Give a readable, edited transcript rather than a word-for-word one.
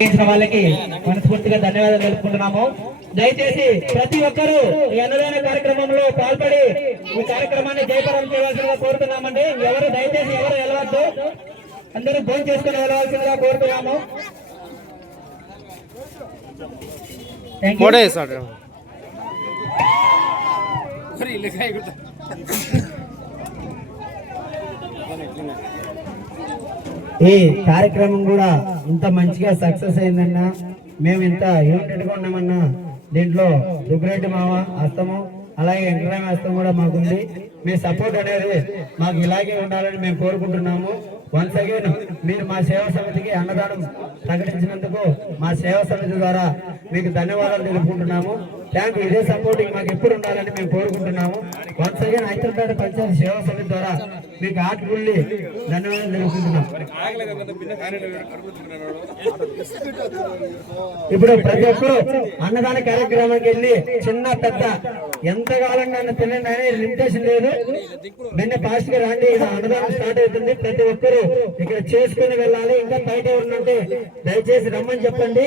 వాళ్ళకి మనస్ఫూర్తిగా ధన్యవాదాలు తెలుపుకుంటున్నాము. దయచేసి ప్రతి ఒక్కరూ ఈ అన్నదాన కార్యక్రమంలో పాల్పడి ఈ కార్యక్రమాన్ని జయప్రదం చేయవలసిందిగా కోరుతున్నామండి. దయచేసి ఎవరు వెళ్ళవద్దు, అందరూ భోజనం చేసుకుని వెళ్ళవలసిందిగా కోరుతున్నాము. ఈ కార్యక్రమం కూడా ఇంత మంచిగా సక్సెస్ అయిందన్నా, మేము ఇంత యూనిటెడ్ గా ఉన్నామన్నా, దీంట్లో దుగ్గిరెడ్డి మామ హస్తము అలాగే వెంకటరామ హస్తం కూడా మాకుంది. మీ సపోర్ట్ అనేది మాకు ఇలాగే ఉండాలని మేము కోరుకుంటున్నాము. వన్స్ అగైన్ మీరు మా సేవా సమితికి అన్నదానం ప్రకటించినందుకు మా సేవా సమితి ద్వారా మీకు ధన్యవాదాలు తెలుపుకుంటున్నాము. Thank you. ఇదే సపోర్టింగ్ మాకు ఎప్పుడు ఉండాలని మేము కోరుకుంటున్నాము. వన్స్ అగైన్ హైదరాబాద్ పంచాయతీ సేవా సమితి ద్వారా మీకు ఆటగుళ్ళి ధన్యవాదాలు తెలుపుకుంటున్నాం. ఇప్పుడు ప్రతి ఒక్కరు అన్నదాన కార్యక్రమానికి వెళ్ళి చిన్న పెద్ద ఎంతకాలంగా తినండి అనే లిమిటేషన్ లేదు. నిన్న ఫాస్ట్ గా రాండి, అన్నదానం స్టార్ట్ అవుతుంది. ప్రతి ఒక్కరు ఇక్కడ చేసుకుని వెళ్ళాలి. ఇంకా బయట ఉన్నట్టే దయచేసి రమ్మని చెప్పండి.